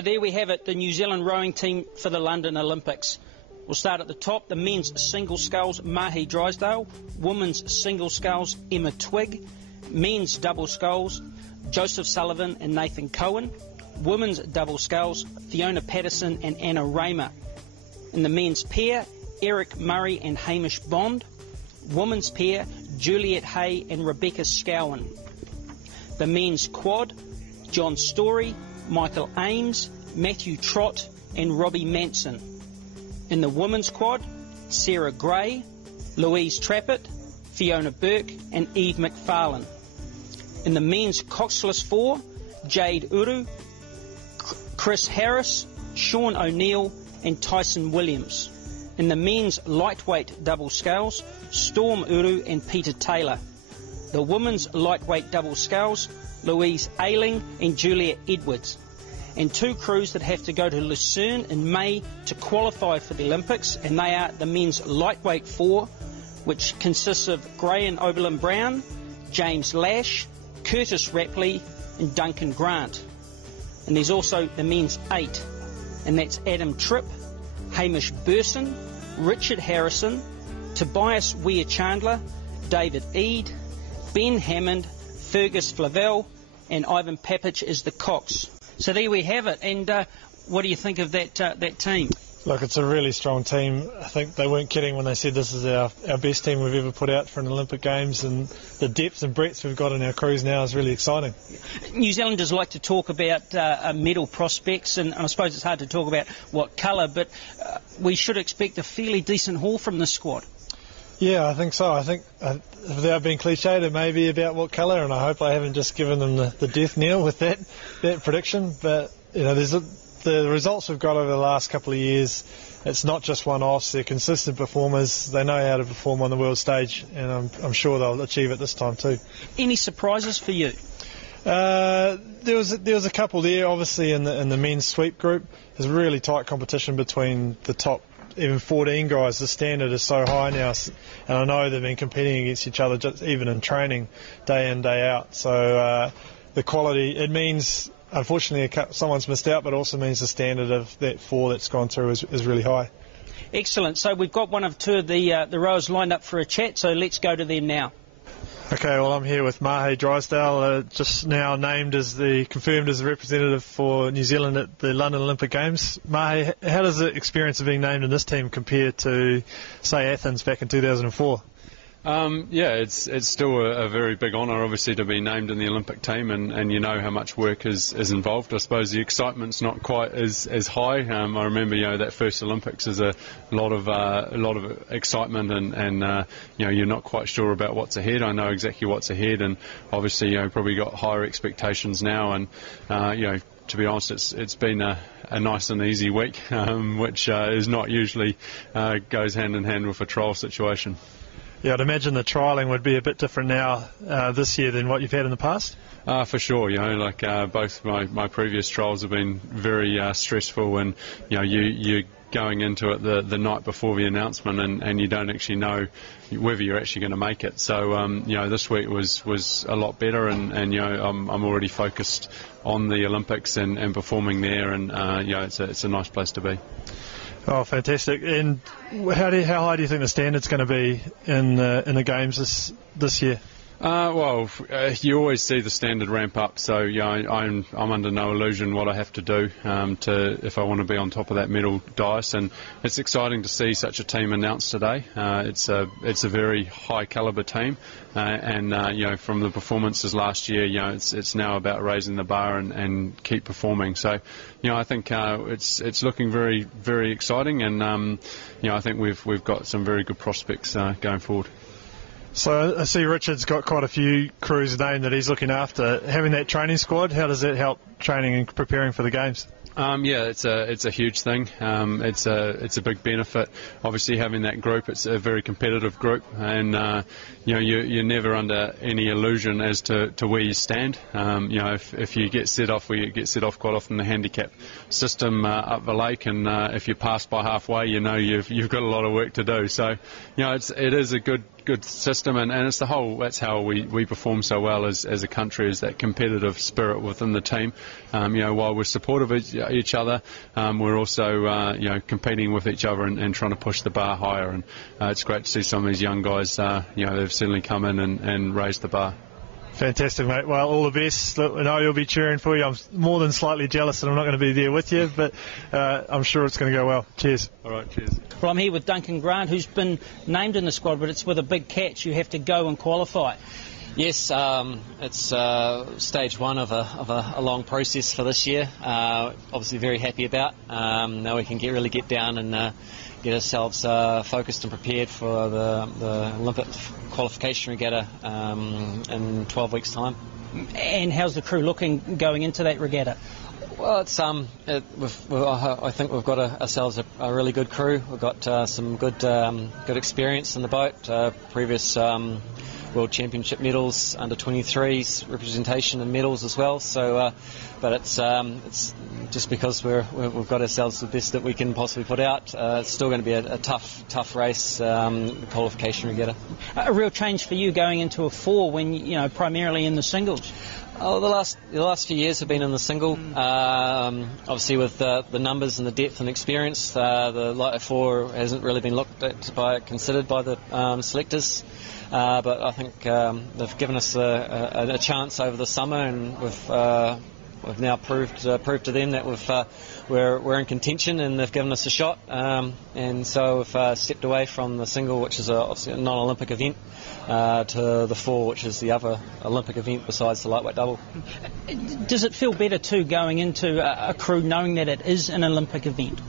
So there we have it, the New Zealand rowing team for the London Olympics. We'll start at the top. The men's single sculls, Mahe Drysdale. Women's single sculls, Emma Twigg. Men's double sculls, Joseph Sullivan and Nathan Cohen. Women's double sculls, Fiona Patterson and Anna Raymer. In the men's pair, Eric Murray and Hamish Bond. Women's pair, Juliette Haigh and Rebecca Scown. The men's quad, John Story, Michael Ames, Matthew Trott and Robbie Manson. In the women's quad, Sarah Gray, Louise Trappett, Fiona Burke and Eve McFarlane. In the men's coxless four, Jade Uru, Chris Harris, Sean O'Neill and Tyson Williams. In the men's lightweight double sculls, Storm Uru and Peter Taylor. The women's lightweight double sculls, Louise Ayling and Juliette Edwards. And two crews that have to go to Lucerne in May to qualify for the Olympics, and they are the men's lightweight four, which consists of Graham Oberlin Brown, James Lash, Curtis Rapley and Duncan Grant. And there's also the men's eight, and that's Adam Tripp, Hamish Burson, Richard Harrison, Tobias Weir-Chandler, David Eade, Ben Hammond, Fergus Flavell and Ivan Papic is the cox. So there we have it. And what do you think of that team? Look, it's a really strong team. I think they weren't kidding when they said this is our best team we've ever put out for an Olympic Games, and the depth and breadth we've got in our crews now is really exciting. New Zealanders like to talk about medal prospects, and I suppose it's hard to talk about what colour, but we should expect a fairly decent haul from this squad. Yeah, I think so. I think, without being cliched, it may be about what colour, and I hope I haven't just given them the death knell with that prediction. But you know, the results we've got over the last couple of years, it's not just one-offs. They're consistent performers. They know how to perform on the world stage, and I'm sure they'll achieve it this time too. Any surprises for you? There was a couple there. Obviously, in the men's sweep group, there's really tight competition between the top. Even 14 guys, the standard is so high now, and I know they've been competing against each other just even in training, day in, day out. So the quality, it means, unfortunately, someone's missed out, but also means the standard of that four that's gone through is really high. Excellent. So we've got one of two of the rowers lined up for a chat, so let's go to them now. Okay, well, I'm here with Mahe Drysdale, just now confirmed as the representative for New Zealand at the London Olympic Games. Mahe, how does the experience of being named in this team compare to, say, Athens back in 2004? Yeah, it's still a very big honour, obviously, to be named in the Olympic team, and you know how much work is involved. I suppose the excitement's not quite as high. I remember, that first Olympics is a lot of excitement, and you're not quite sure about what's ahead. I know exactly what's ahead, and obviously, probably got higher expectations now, and to be honest, it's been a nice and easy week, which is not usually goes hand in hand with a trial situation. Yeah, I'd imagine the trialling would be a bit different now this year than what you've had in the past. For sure, both my previous trials have been very stressful, and you're going into it the night before the announcement, and you don't actually know whether you're actually going to make it. So this week was a lot better, and I'm already focused on the Olympics and performing there, and it's a nice place to be. Oh, fantastic! And how high do you think the standard's going to be in the games this year? You always see the standard ramp up, so I'm under no illusion what I have to do if I want to be on top of that medal dais, and it's exciting to see such a team announced today. It's a very high calibre team, and from the performances last year, it's now about raising the bar and keep performing. So I think it's looking very, very exciting, and I think we've got some very good prospects going forward. So I see Richard's got quite a few crews named that he's looking after. Having that training squad, how does that help training and preparing for the games? It's a huge thing. It's a big benefit. Obviously, having that group, it's a very competitive group, and you're never under any illusion as to where you stand. If you get set off, we get set off quite often in the handicap system up the lake, and if you pass by halfway, you've got a lot of work to do. So it is a good good system, and it's that's how we perform so well as a country, is that competitive spirit within the team. While we're supportive of each other, we're also competing with each other and trying to push the bar higher, and it's great to see some of these young guys they've certainly come in and raised the bar. Fantastic, mate. Well, all the best. Look, I know you'll be cheering for you. I'm more than slightly jealous that I'm not going to be there with you, but I'm sure it's going to go well. Cheers. All right, cheers. Well, I'm here with Duncan Grant, who's been named in the squad, but it's with a big catch. You have to go and qualify. Yes, it's stage one of a long process for this year. Obviously very happy about. Now we can really get down and get ourselves focused and prepared for the Olympic qualification regatta in 12 weeks' time. And how's the crew looking going into that regatta? Well, I think we've got ourselves a really good crew. We've got some good experience in the boat, previous World Championship medals, under 23s representation and medals as well. So, but it's just because we've got ourselves the best that we can possibly put out. It's still going to be a tough race, qualification regatta. A real change for you going into a four when primarily in the singles. Oh, the last few years have been in the single. Obviously, with the numbers and the depth and experience, the light four hasn't really been considered by the selectors. But I think they've given us a chance over the summer, and we've now proved to them that we're in contention, and they've given us a shot. And so we've stepped away from the single, which is obviously a non-Olympic event, to the four, which is the other Olympic event besides the lightweight double. Does it feel better too going into a crew knowing that it is an Olympic event?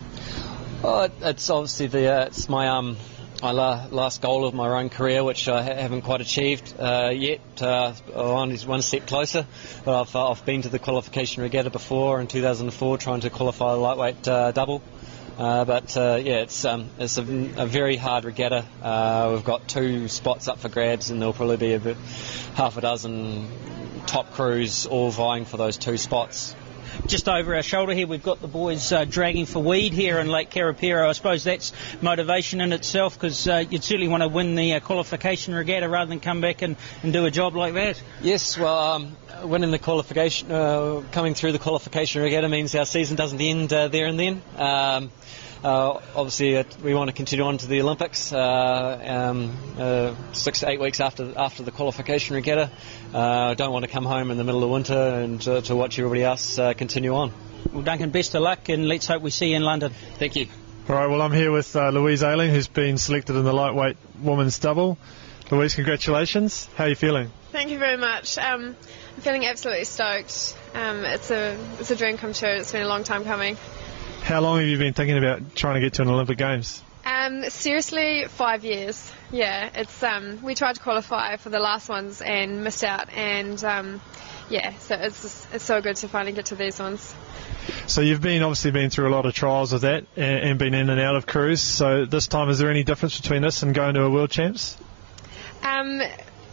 Well, it's obviously it's my last goal of my own career, which I haven't quite achieved yet. I'm one step closer, but I've been to the qualification regatta before in 2004, trying to qualify the lightweight double. It's a very hard regatta. We've got 2 spots up for grabs, and there'll probably be about half a dozen top crews all vying for those 2 spots. Just over our shoulder here, we've got the boys dragging for weed here in Lake Karapiro. I suppose that's motivation in itself, because you'd certainly want to win the qualification regatta rather than come back and do a job like that. Yes, well, winning the qualification, coming through the qualification regatta means our season doesn't end there and then. Obviously, we want to continue on to the Olympics 6 to 8 weeks after the qualification regatta. Don't want to come home in the middle of winter and to watch everybody else continue on. Well, Duncan, best of luck, and let's hope we see you in London. Thank you. All right, well, I'm here with Louise Ayling, who's been selected in the lightweight women's double. Louise, congratulations. How are you feeling? Thank you very much. I'm feeling absolutely stoked. It's a dream come true. It's been a long time coming. How long have you been thinking about trying to get to an Olympic Games? Seriously, 5 years. Yeah, it's we tried to qualify for the last ones and missed out, and so it's so good to finally get to these ones. So you've obviously been through a lot of trials of that and been in and out of crews. So this time, is there any difference between this and going to a World Champs?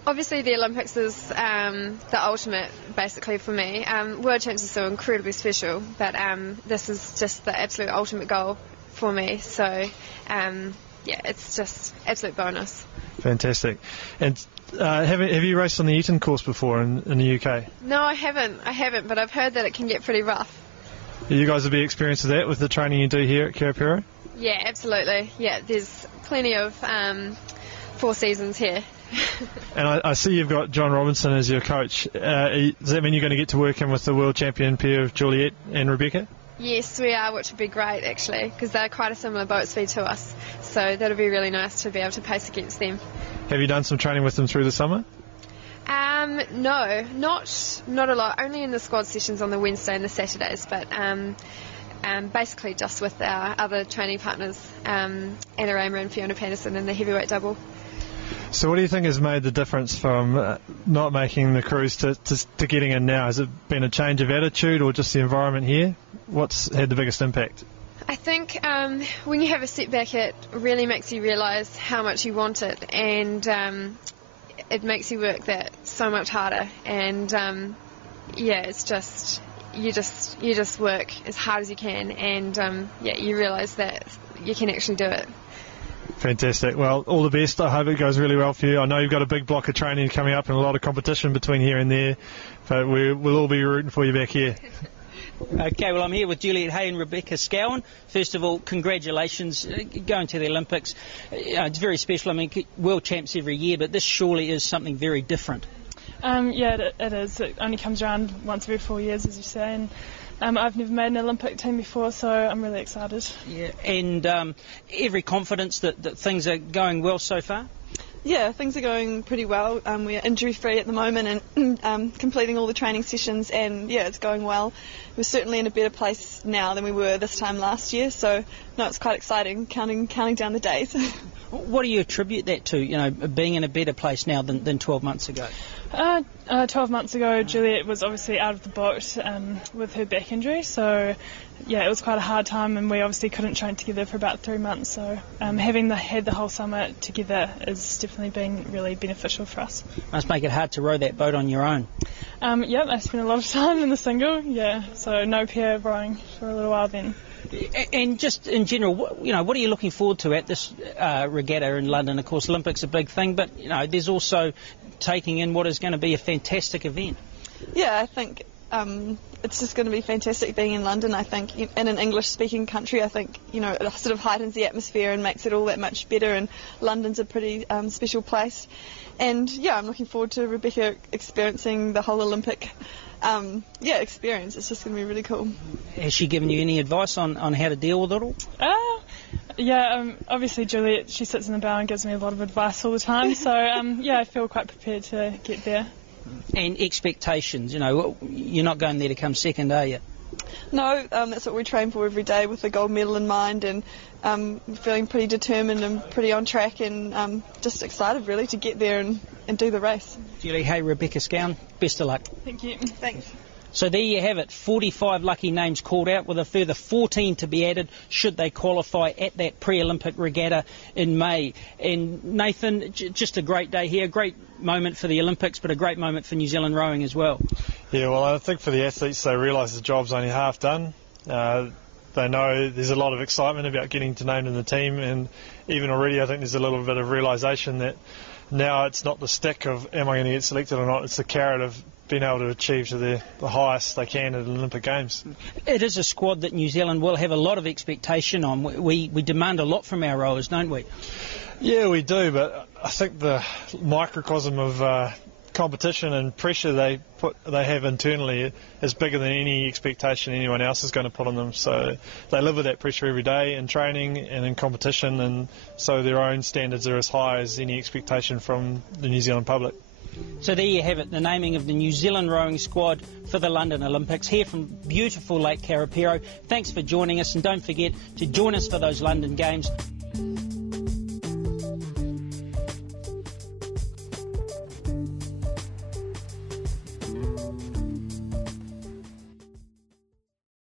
Obviously, the Olympics is the ultimate, basically, for me. World Champs is so incredibly special, but this is just the absolute ultimate goal for me. So, it's just absolute bonus. Fantastic. And have you raced on the Eton course before in the UK? No, I haven't, but I've heard that it can get pretty rough. You guys will be experienced with that with the training you do here at Karapiro? Yeah, absolutely. Yeah, there's plenty of 4 seasons here. And I see you've got John Robinson as your coach. Does that mean you're going to get to work in with the world champion pair of Juliette and Rebecca? Yes, we are, which would be great, actually, because they're quite a similar boat speed to us. So that'll be really nice to be able to pace against them. Have you done some training with them through the summer? No, not a lot. Only in the squad sessions on the Wednesday and the Saturdays, but basically just with our other training partners, Anna Raymer and Fiona Patterson in the heavyweight double. So what do you think has made the difference from not making the cruise to getting in now? Has it been a change of attitude or just the environment here? What's had the biggest impact? I think when you have a setback, it really makes you realise how much you want it, and it makes you work that so much harder. And it's just you just work as hard as you can, and you realise that you can actually do it. Fantastic. Well, all the best. I hope it goes really well for you. I know you've got a big block of training coming up and a lot of competition between here and there, but we'll all be rooting for you back here. Okay, well, I'm here with Juliette Haigh and Rebecca Scown. First of all, congratulations going to the Olympics. It's very special. I mean, world champs every year, but this surely is something very different. Yeah, it is. It only comes around once every 4 years, as you say, and I've never made an Olympic team before, so I'm really excited. Yeah, and every confidence that things are going well so far? Yeah, things are going pretty well. We're injury-free at the moment and completing all the training sessions, and yeah, it's going well. We're certainly in a better place now than we were this time last year, so no, it's quite exciting, counting down the days. What do you attribute that to, being in a better place now than 12 months ago? 12 months ago, Juliette was obviously out of the boat with her back injury, so yeah, it was quite a hard time, and we obviously couldn't train together for about 3 months, so having had the whole summer together has definitely been really beneficial for us. Must make it hard to row that boat on your own. Yeah, I spent a lot of time in the single, yeah, so no pair rowing for a little while then. And just in general, what are you looking forward to at this regatta in London? Of course, Olympics a big thing, but there's also taking in what is going to be a fantastic event. Yeah, I think it's just going to be fantastic being in London. I think in an English-speaking country, I think it sort of heightens the atmosphere and makes it all that much better. And London's a pretty special place. And yeah, I'm looking forward to Rebecca experiencing the whole Olympic experience. It's just going to be really cool. Has she given you any advice on how to deal with it all? Yeah, obviously Juliette, she sits in the bow and gives me a lot of advice all the time, so I feel quite prepared to get there. And expectations, you're not going there to come second, are you? No, that's what we train for every day with the gold medal in mind, and feeling pretty determined and pretty on track, and just excited really to get there and do the race. Julie, hey, Rebecca Scown, best of luck. Thank you. Thanks. So there you have it, 45 lucky names called out with a further 14 to be added should they qualify at that pre-Olympic regatta in May. And Nathan, just a great day here, a great moment for the Olympics, but a great moment for New Zealand rowing as well. Yeah, well, I think for the athletes, they realise the job's only half done. They know there's a lot of excitement about getting to named in the team, and even already I think there's a little bit of realisation that now it's not the stick of am I going to get selected or not, it's the carrot of being able to achieve to the highest they can at the Olympic Games. It is a squad that New Zealand will have a lot of expectation on. We demand a lot from our rowers, don't we? Yeah, we do, but I think the microcosm of competition and pressure they have internally is bigger than any expectation anyone else is going to put on them. So they live with that pressure every day in training and in competition, and so their own standards are as high as any expectation from the New Zealand public. So there you have it, the naming of the New Zealand rowing squad for the London Olympics here from beautiful Lake Karapiro. Thanks for joining us, and don't forget to join us for those London Games.